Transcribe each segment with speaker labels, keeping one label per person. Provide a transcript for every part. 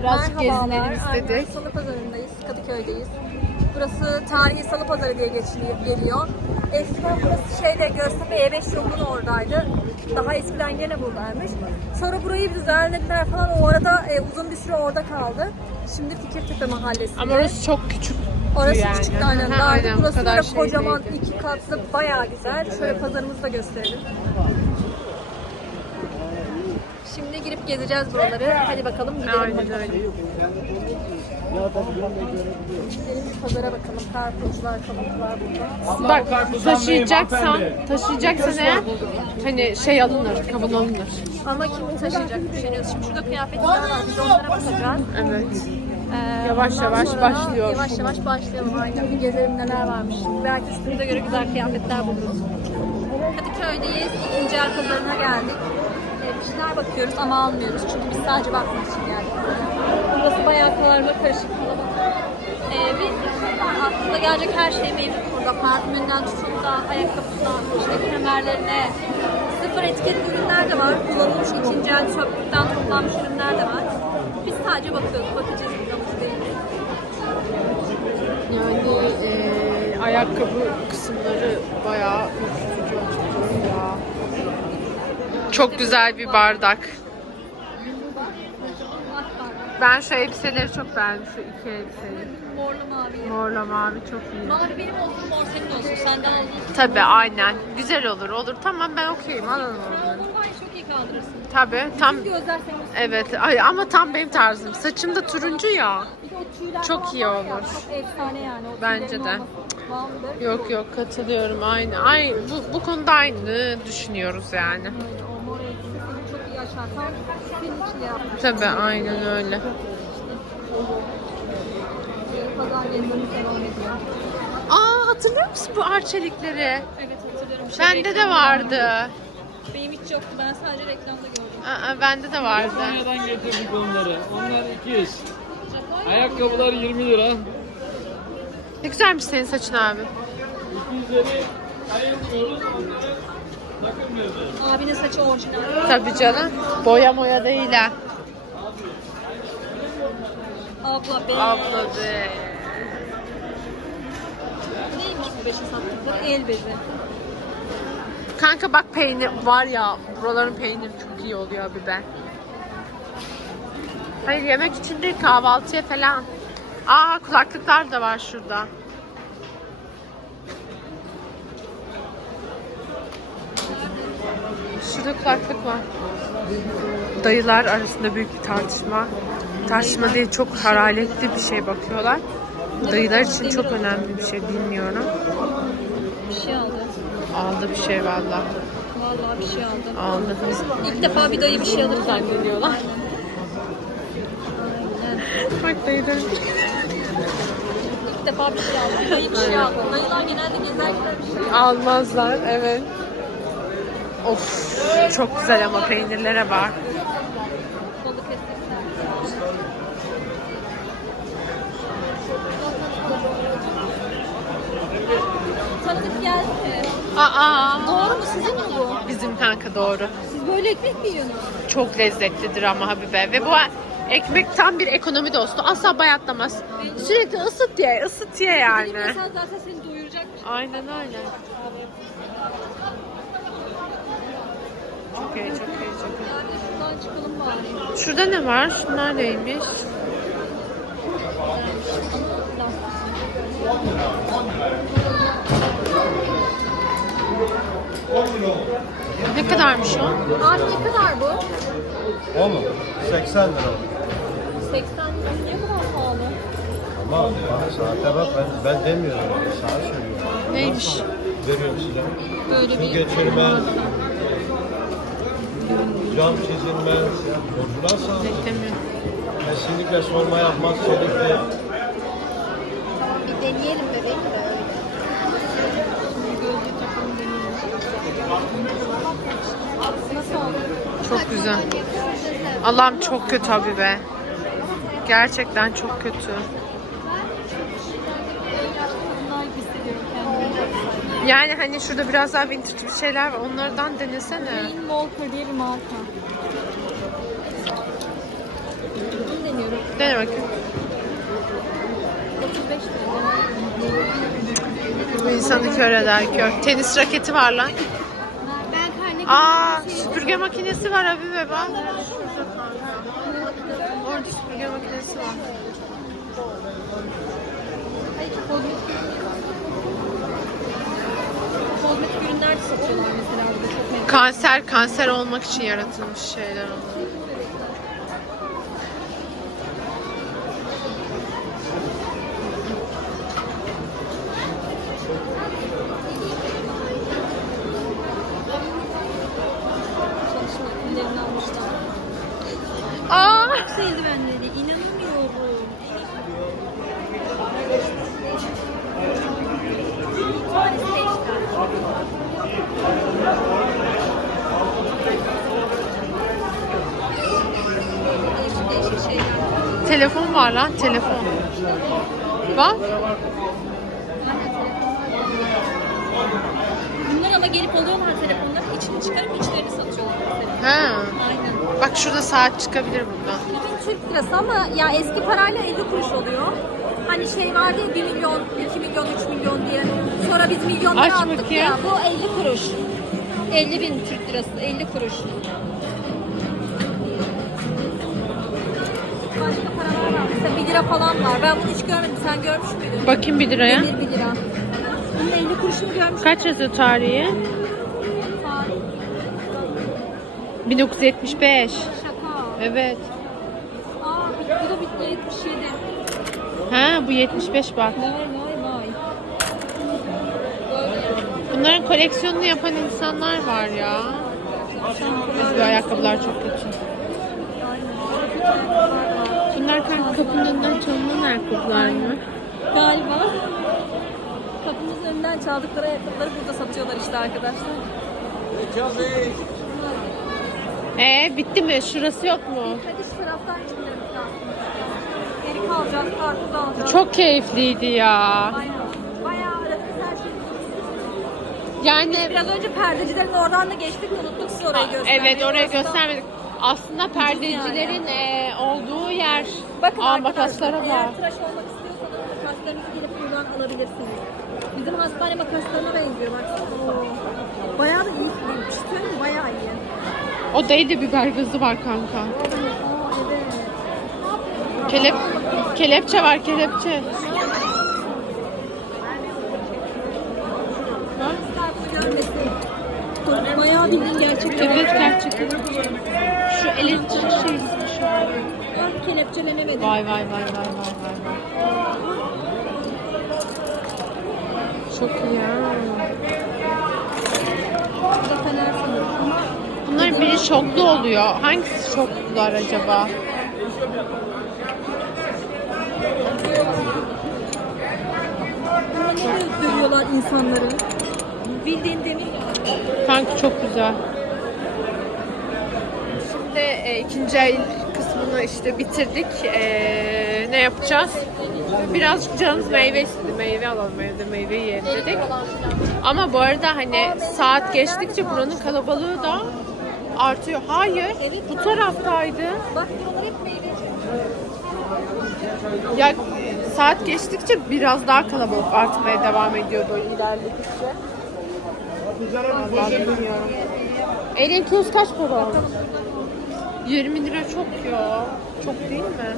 Speaker 1: Birazcık gezinelim
Speaker 2: Aynen,
Speaker 1: istedik.
Speaker 2: Salı Pazarı'ndayız, Kadıköy'deyiz. Burası Tarihi Salı Pazarı diye geliyor. Eskiden burası Göztepe E5 yolunun oradaydı. Daha eskiden gene buradaymış. Sonra burayı düzenlediler falan. O arada uzun bir süre orada kaldı. Şimdi Fikirtepe Mahallesi'nde.
Speaker 1: Ama orası çok küçük.
Speaker 2: Orası
Speaker 1: yani.
Speaker 2: küçük aynen.
Speaker 1: Ha, aynen.
Speaker 2: Burası
Speaker 1: Bu kadar
Speaker 2: böyle
Speaker 1: şey
Speaker 2: kocaman
Speaker 1: değildi.
Speaker 2: 2 katlı bayağı güzel. Şöyle pazarımızı da gösterelim. Şimdi girip gezeceğiz buraları. Hadi bakalım gidelim.
Speaker 1: Aynen
Speaker 2: bakalım.
Speaker 1: öyle.
Speaker 2: Gidelim bir pazara bakalım. Karpuzlar, kabuklar burada.
Speaker 1: Bak taşıyacaksan eğer hani şey alınır, kavun alınır.
Speaker 2: Ama kim taşıyacak düşünüyoruz. Şimdi şurada kıyafetler var. Biz onlara bakacağız.
Speaker 1: Evet.
Speaker 2: Ondan
Speaker 1: Yavaş
Speaker 2: sonra
Speaker 1: başlıyor.
Speaker 2: Yavaş yavaş başlayalım aynen. Bir gezelim neler varmış. Belki üstümüze göre güzel kıyafetler buluruz. Kadıköy'deyiz. İkinci el pazarına geldik. Bir şeyler bakıyoruz ama almıyoruz. Çünkü biz sadece bakmak için geldik. Burası bayağı karma karışık kalabalık. Bir aslında gelecek her şey mevcut burada. Parfümünden tutun da ayakkabısından, işte kemerlerine, sıfır etiketli ürünler de var. Kullanılmış ikinci el çöplükten toplanmış ürünler de var. Biz sadece bakıyoruz. Bakacağız.
Speaker 1: Yani ayakkabı kısımları bayağı ürkütücü ya. Çok güzel bir bardak. Ben şu elbiseleri çok beğendim. Şu iki elbiseyi.
Speaker 2: Morlu mavi.
Speaker 1: Morla mavi çok iyi.
Speaker 2: Mavi benim olsun, mor senin olsun. Senden aldın.
Speaker 1: Tabii aynen. Güzel olur. Olur. Tamam ben okeyim. Alalım onları.
Speaker 2: Onu var ya çok iyi kaldırırsın.
Speaker 1: Tabii. Tam
Speaker 2: Gözler senin olsun.
Speaker 1: evet. Ay, ama tam benim tarzım. Saçım da turuncu ya.
Speaker 2: Bir de o tüyler
Speaker 1: Çok
Speaker 2: falan
Speaker 1: iyi
Speaker 2: var ya,
Speaker 1: olur.
Speaker 2: çok efsane yani. O
Speaker 1: Bence
Speaker 2: tüylerin
Speaker 1: de.
Speaker 2: olması. Vallahi.
Speaker 1: Yok katılıyorum. Aynı. Bu konuda aynı düşünüyoruz yani.
Speaker 2: Öyle, o mor elbise seni çok iyi açar. Tam senin için yapmış.
Speaker 1: Tabii aynen öyle.
Speaker 2: Pazar gezimiz devam ediyor.
Speaker 1: Aa hatırlıyor musun bu arçelikleri?
Speaker 2: Evet hatırlıyorum.
Speaker 1: Bende de vardı.
Speaker 2: Benim hiç yoktu. Ben sadece reklamda gördüm.
Speaker 1: Bende de vardı.
Speaker 3: Japonya'dan getirdik onları. Onlar 200. Ayakkabılar 20 lira.
Speaker 1: Ne güzelmiş senin saçın abi.
Speaker 3: 200'leri ayırmıyoruz. Onları takılmıyoruz.
Speaker 2: Abinin saçı orijinal.
Speaker 1: Tabii canım. Boya moya değil ha.
Speaker 2: Abla be.
Speaker 1: Abla be.
Speaker 2: Neymiş bu beşin sattıkları? El bezi.
Speaker 1: Kanka bak peynir var ya. Buraların peyniri çok iyi oluyor biber. Hayır yemek için değil kahvaltıya falan. Aa kulaklıklar da var şurada. Şurada kulaklık var. Dayılar arasında büyük bir tartışma. Tartışma değil çok hararetli bir şey bakıyorlar. Dayılar için çok önemli bir şey bilmiyorum.
Speaker 2: Bir şey aldı.
Speaker 1: Aldı bir şey valla.
Speaker 2: Vallahi bir şey aldı.
Speaker 1: Aldı.
Speaker 2: İlk defa bir dayı bir şey alır zannediyorlar.
Speaker 1: Bak dayılar.
Speaker 2: İlk defa bir şey aldı. Dayı bir şey aldı. Dayılar genelde gezerken bir şey
Speaker 1: Almazlar evet. Of çok güzel ama peynirlere bak.
Speaker 2: balık esnekler. Tanıdık geldi mi?
Speaker 1: Aa.
Speaker 2: Doğru mu? Sizin mi bu?
Speaker 1: Bizim kanka doğru.
Speaker 2: Siz böyle ekmek mi yiyorsunuz?
Speaker 1: Çok lezzetlidir ama Habibe. Ve bu ekmek tam bir ekonomi dostu. Asla bayatlamaz. Sürekli ısıt ye yani.
Speaker 2: Mesela zaten seni doyuracak.
Speaker 1: Aynen öyle. Çok iyi.
Speaker 2: Yani şuradan çıkalım bari.
Speaker 1: Şurada ne var? Şunlar neymiş? Ne kadarmış o?
Speaker 2: Abi ne kadar bu?
Speaker 4: O mu? 80 lira.
Speaker 2: 80 lira. Niye bu kadar pahalı?
Speaker 4: Ama bak saate bak ben demiyorum. Saat söylüyorum.
Speaker 1: Neymiş?
Speaker 4: Veriyorum size.
Speaker 2: Böyle
Speaker 4: Su
Speaker 2: bir
Speaker 4: geçirmez. Cam çizilmez. Orijinal saat.
Speaker 1: Beklemiyorum.
Speaker 4: Kesinlikle sorma yapmaz. Çelikli.
Speaker 2: bir deneyelim bebeğim de. Nasıl oldu?
Speaker 1: Çok güzel. Allah'ım çok kötü Habibe. Gerçekten çok kötü.
Speaker 2: Bunlar gibi hissediyorum kendimi.
Speaker 1: Yani hani şurada biraz daha vintage bir şeyler var. Onlardan denesene.
Speaker 2: Walker diye bir marka. Bunu deniyorum.
Speaker 1: Dene bakayım.
Speaker 2: 35 lira.
Speaker 1: Bu insanı kör eder kör. Tenis raketi var lan.
Speaker 2: Ben karne
Speaker 1: Aa, süpürge makinesi var Habibe bak. Orada süpürge makinesi var.
Speaker 2: kozmetik ürünler de satıyorlar mesela burada çok memnun.
Speaker 1: Kanser olmak için yaratılmış şeyler onlar.
Speaker 2: Çalışma ürünlerini almışlar.
Speaker 1: Aa!
Speaker 2: Boks eldivenleri inanamıyorum. Değişik şeyler.
Speaker 1: Telefon var lan, telefon. Bak.
Speaker 2: Bunlar ama gelip alıyorlar telefonları, içini çıkarıp içlerini satıyorlar mesela.
Speaker 1: He.
Speaker 2: Aynen.
Speaker 1: Bak şurada saat çıkabilir buradan.
Speaker 2: Bütün Türk lirası ama ya eski parayla 50 kuruş oluyor. Hani şey vardı ya 1 milyon, 2 milyon, 3 milyon diye. Sonra biz milyonlara
Speaker 1: Aç
Speaker 2: attık
Speaker 1: bakayım.
Speaker 2: ya. Bu 50 kuruş. 50 bin Türk lirası, 50 kuruş. Başka paralar var. Mesela 1 lira falan var. Ben bunu hiç görmedim. Sen görmüş müydün?
Speaker 1: Bakayım 1 liraya.
Speaker 2: 1 lira. Bunun 50 kuruşunu görmüş.
Speaker 1: Kaç yazıyor tarihi? 1975.
Speaker 2: Şaka.
Speaker 1: Evet.
Speaker 2: Aa, bu da bitti 77.
Speaker 1: Ha bu 75 bak.
Speaker 2: Vay vay vay.
Speaker 1: Bunların koleksiyonunu yapan insanlar var ya. Bu ayakkabılar çok kötü. Bunlar kapının önünden çalınan ayakkabılar mı?
Speaker 2: Galiba. Kapımızın önünden çaldıkları ayakkabıları burada satıyorlar işte arkadaşlar.
Speaker 1: Bitti mi? Şurası yok mu?
Speaker 2: Hadi şu taraftan çıkıyoruz aslında. Geri kalacağız, karpuz alacağız.
Speaker 1: Çok keyifliydi ya.
Speaker 2: Bayağı aradık her şeyi.
Speaker 1: Yani
Speaker 2: Biraz önce perdecilerin oradan da geçtik, unuttuk size orayı göstermeyi.
Speaker 1: evet oraya
Speaker 2: Orası da-
Speaker 1: göstermedik. Aslında perdecilerin olduğu yer.
Speaker 2: Bakın
Speaker 1: Aa,
Speaker 2: arkadaşlar,
Speaker 1: makaslara
Speaker 2: eğer
Speaker 1: bak.
Speaker 2: tıraş olmak istiyorsanız makaslarınızı gelip buradan alabilirsiniz. Bizim hastane makaslarına benziyor baksana. Oo. Bayağı da iyi filmmiş değil mi? Bayağı iyi.
Speaker 1: O dayı biber gazı var kanka.
Speaker 2: Aa evet.
Speaker 1: Kelepçe var kelepçe.
Speaker 2: Karpuz görmesin. Bayağı bildiğin gerçek.
Speaker 1: Evet gerçekten. Şu elektrik şeysi şu an.
Speaker 2: Ben kelepçelenemedim.
Speaker 1: Vay vay vay vay vay vay. Çok iyi ya.
Speaker 2: Bu da fener sanırım. Ama
Speaker 1: Bunların biri şoklu oluyor. Hangisi şoklular acaba?
Speaker 2: ne dövüyorlar insanları? Bildiğin demir.
Speaker 1: Kanka çok güzel. Şimdi ikinci el kısmını işte bitirdik. Ne yapacağız? Birazcık canımız meyve istedi. Meyve alalım evde, meyve yiyelim dedik. Ama bu arada hani saat geçtikçe buranın kalabalığı da artıyor. Hayır, bu taraftaydı.
Speaker 2: Bak buralar hep meyve.
Speaker 1: Ya saat geçtikçe biraz daha kalabalık artmaya devam ediyordu ilerledikçe. Vallahi bilmiyorum. Elin kilosu kaç para oldu? 20 lira çok ya. Çok değil mi?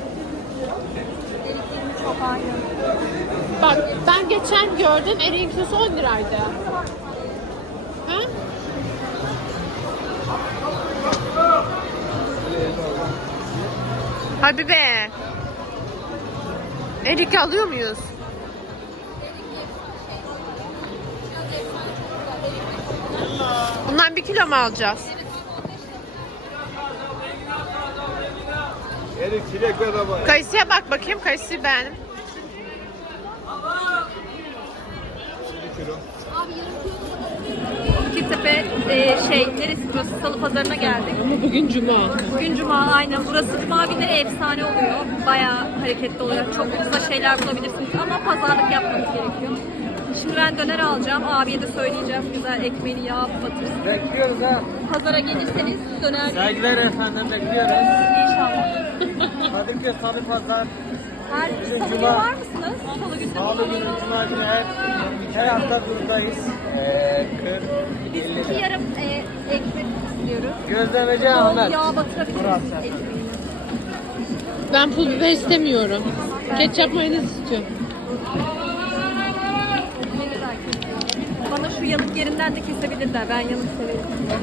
Speaker 2: Çok aynı.
Speaker 1: Bak ben geçen gördüm elin kilosu 10 liraydı. Ha? Hadi be. Erik alıyor muyuz? Bundan 1 kilo mu alacağız?
Speaker 4: Erik çilek ver baba.
Speaker 1: Kayısıya bak bakayım. Kayısıyı beğendim.
Speaker 4: 1 kilo.
Speaker 2: Fikirtepe neresi burası? Salı Pazarı'na geldik.
Speaker 1: Ama bugün cuma.
Speaker 2: Bugün cuma aynen. Burası cuma günleri efsane oluyor. Bayağı hareketli oluyor. Çok ucuza şeyler bulabilirsiniz ama pazarlık yapmanız gerekiyor. Şimdi ben döner alacağım. Abiye de söyleyeceğim. Güzel ekmeğini yağ batırsın.
Speaker 3: Bekliyoruz ha.
Speaker 2: Pazara gelirseniz döner
Speaker 3: Saygılar efendim, bekliyoruz.
Speaker 2: inşallah.
Speaker 3: Kadıköy Salı Pazar.
Speaker 2: Her salı günü var mısınız? Salı günü.
Speaker 3: Salı günü, Cuma günü her hafta buradayız. 40,
Speaker 2: Biz
Speaker 3: 50
Speaker 2: 2
Speaker 3: lira.
Speaker 2: yarım ekmek istiyoruz.
Speaker 3: Gözlemeci
Speaker 2: Bol
Speaker 3: Ahmet.
Speaker 2: yağ batırabiliriz
Speaker 3: Burası.
Speaker 2: ekmeğine.
Speaker 1: Ben pul biber istemiyorum. Ketçap mayonez istiyorum.
Speaker 2: Ne güzel kesiyor. Bana şu yanık yerinden de kesebilirler. Ben yanık severim.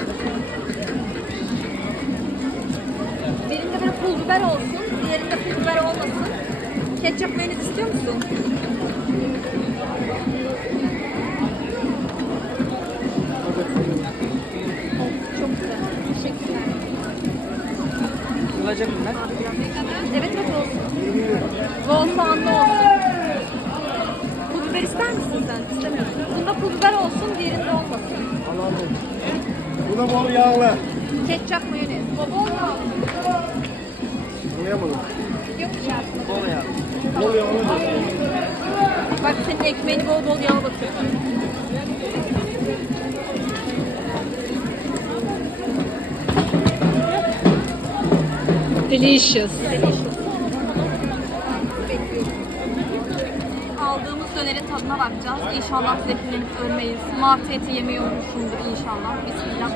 Speaker 2: Birinde böyle pul biber olsun, diğerinde pul biber olmasın. Ketçap mayonez istiyor musun? Çok güzel. Teşekkürler.
Speaker 3: Olacak mı?
Speaker 2: Evet olsun. Bol soğanlı olsun. Pul biber ister misin sen? İstemiyorsun. Bunda pul biber olsun, diğerinde olmasın.
Speaker 4: Bu da bol yağlı.
Speaker 2: Ketçap mayonez. Bol yağlı.
Speaker 4: Anlayamadım.
Speaker 2: Yok içerisinde.
Speaker 3: Bol ya.
Speaker 4: Bol yağlı.
Speaker 2: Bak senin ekmeğini bol bol yağ batıyor.
Speaker 1: Delicious.
Speaker 2: Bekliyorum. Aldığımız dönerin tadına bakacağız. İnşallah zehirlenip ölmeyiz. Martı eti yemiyormuşumdur inşallah. Bismillah.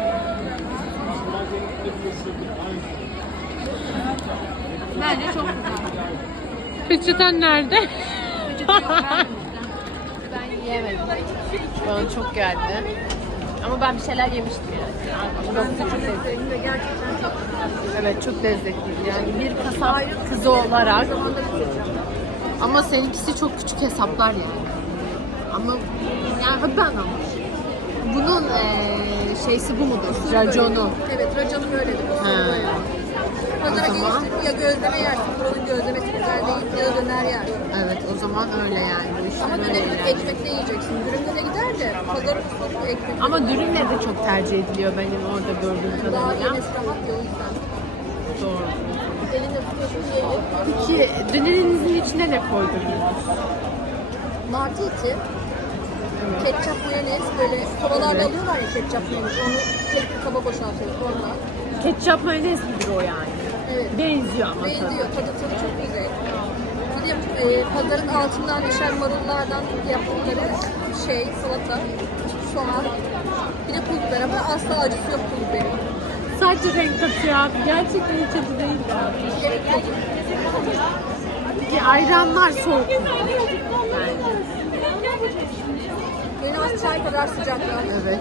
Speaker 2: Bence çok güzel.
Speaker 1: Peçeten nerede?
Speaker 2: Peçete yok vermemişler.
Speaker 1: Ben yiyemedim. Bana çok geldi. Ama ben bir şeyler yemiştim yani. Çok lezzetli.
Speaker 2: Gerçekten çok güzel.
Speaker 1: Evet, çok lezzetliydi. Yani bir kasap kızı olarak. Ama seninkisi çok küçük hesaplar yani. Ama yani ben ama. Bunun şeysi bu mudur? Raconu.
Speaker 2: Evet, racanı böyledir.
Speaker 1: Ha.
Speaker 2: Pazara
Speaker 1: O zaman-
Speaker 2: gelirsin ya gözleme yersin. Buranın gözlemesi güzel değil ya da döner yersin.
Speaker 1: Evet, o zaman öyle yani. Bu işler
Speaker 2: Ama
Speaker 1: öyle
Speaker 2: döneri
Speaker 1: yani.
Speaker 2: ekmekle yiyeceksin. Dürümde de gider de pazarın usulü ekmek.
Speaker 1: Ama dürümle de çok tercih ediliyor benim orada gördüğüm
Speaker 2: daha
Speaker 1: kadarıyla.
Speaker 2: yemesi rahat ya o yüzden.
Speaker 1: Doğru.
Speaker 2: Elinde tutuyorsun yiyelim.
Speaker 1: Peki dönerinizin içine ne koydunuz?
Speaker 2: Martı eti, ketçap mayonez böyle kovalarla alıyorlar ya ketçap mayonez. Onu tek bir kaba boşaltıyoruz onunla.
Speaker 1: Ketçap mayonez midir o yani?
Speaker 2: Evet.
Speaker 1: Benziyor ama tabii.
Speaker 2: Benziyor. Tadı çok güzel. Bir de pazarın altından düşen marullardan yaptıkları salata, soğan, bir de pul biber ama asla acısı yok pul biberin.
Speaker 1: Sadece renk katıyor abi. Gerçekten hiç acı değil ya.
Speaker 2: Gerek yok.
Speaker 1: Ki ayranlar soğuk.
Speaker 2: Benim az çay kadar sıcaklar.
Speaker 1: Evet.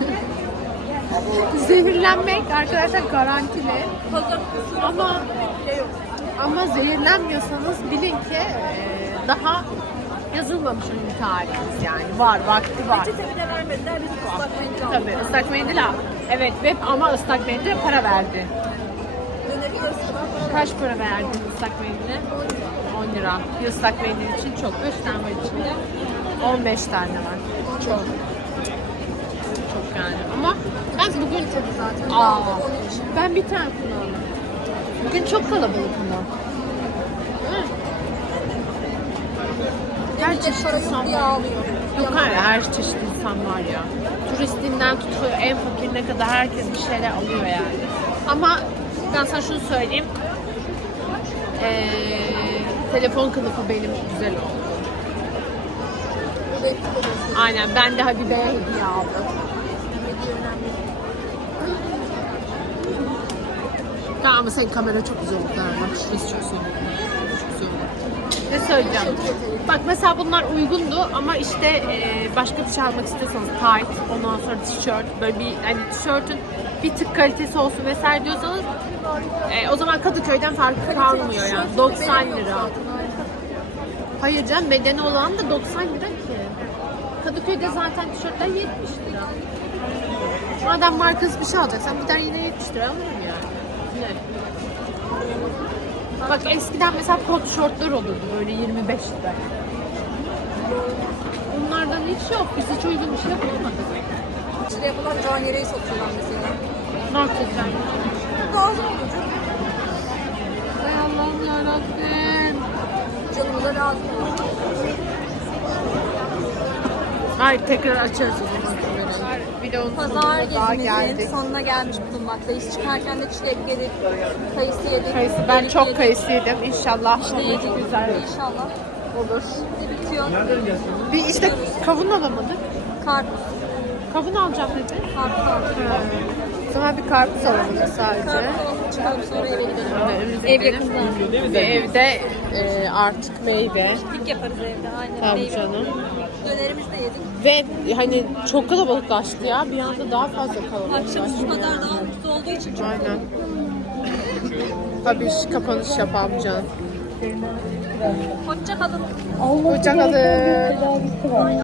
Speaker 1: Zehirlenmek arkadaşlar garantili.
Speaker 2: Pazarın
Speaker 1: Ama ama zehirlenmiyorsanız bilin ki daha yazılmamış ürün tarihiniz yani. Var, vakti var.
Speaker 2: peçete bile vermediler. Biz ıslak mendil aldık.
Speaker 1: Tabii ıslak mendil al. Evet ve ama ıslak mendile para verdi.
Speaker 2: Döneri yarısı kadar para
Speaker 1: Kaç para verdin ıslak mendile? 10 lira. Bir ıslak mendil için çok. 5 tane var içinde. 15 tane var. Çok. Çok yani. Ama ben bugün
Speaker 2: zaten.
Speaker 1: Aa,
Speaker 2: Onun için.
Speaker 1: ben bir tane kullandım. Bugün çok kalabalık ama. Hı.
Speaker 2: Gerçek para yok diye ağlıyor.
Speaker 1: Yok hayır, her çeşit insan var ya. Turistinden tutuyor en fakirine kadar herkes bir şeyler alıyor yani. Ama ben sana şunu söyleyeyim. Telefon kılıfı benim güzel oldu. Aynen, ben de Habibe'ye hediye aldım. Tamam ama senin kamera çok güzel oldu. Bak şurası çok güzel oldu. Çok güzel oldu. Ne söyleyeceğim? Bak mesela bunlar uygundu ama işte başka bir şey almak istiyorsanız tight, ondan sonra tişört, böyle bir hani tişörtün bir tık kalitesi olsun vesaire diyorsanız o zaman Kadıköy'den farkı kalmıyor yani. 90 lira. Hayır canım, bedeni olan da 90 lira ki. Kadıköy'de zaten tişörtler 70 lira. Madem markası bir şey alacaksan bir tane yine 70 lira alırım yani. Ne? Bak eskiden mesela kot şortlar olurdu böyle 25 lira. Bunlardan hiç yok. Biz hiç uygun bir şey yapamadık.
Speaker 2: İşte yapılan caniyereyi satıyorlar mesela.
Speaker 1: Hakikaten.
Speaker 2: Lazım olur.
Speaker 1: Hay Allah'ım yarabbim.
Speaker 2: Canımıza lazım olur.
Speaker 1: Hayır, tekrar açarız o zaman kamerayı. Videonun
Speaker 2: Pazar
Speaker 1: sonuna daha
Speaker 2: gezimizin
Speaker 1: geldik.
Speaker 2: sonuna gelmiş bulunmaktayız. Çıkarken de çilek yedik, kayısı yedik.
Speaker 1: Kayısı, ben
Speaker 2: erik
Speaker 1: çok
Speaker 2: yedik,
Speaker 1: kayısı yedim. İnşallah
Speaker 2: işte yedik.
Speaker 1: güzel
Speaker 2: İnşallah.
Speaker 1: olur.
Speaker 2: Şimdi bitiyor.
Speaker 1: Bir işte kavun alamadık.
Speaker 2: Karpuz.
Speaker 1: Kavun alacağım dedi.
Speaker 2: Karpuz aldık.
Speaker 1: O zaman bir karpuz alamadık sadece.
Speaker 2: Karpuz alıp çıkalım sonra eve gidelim.
Speaker 1: Evimize
Speaker 2: Ev
Speaker 1: gidelim.
Speaker 2: yakın
Speaker 1: Ve evde artık meyve.
Speaker 2: Piknik yaparız evde. Aynen.
Speaker 1: Tabii
Speaker 2: Meyve.
Speaker 1: canım.
Speaker 2: Dönerimizi de yedik.
Speaker 1: Ve hani çok kalabalıklaştı ya. Bir anda daha fazla kalabalıklaştı.
Speaker 2: Akşam şu kadar daha ucuz olduğu için çok
Speaker 1: Aynen. Tabii kapanış yapamayacağım.
Speaker 2: hoşça kalın.
Speaker 1: Hoşçakalın.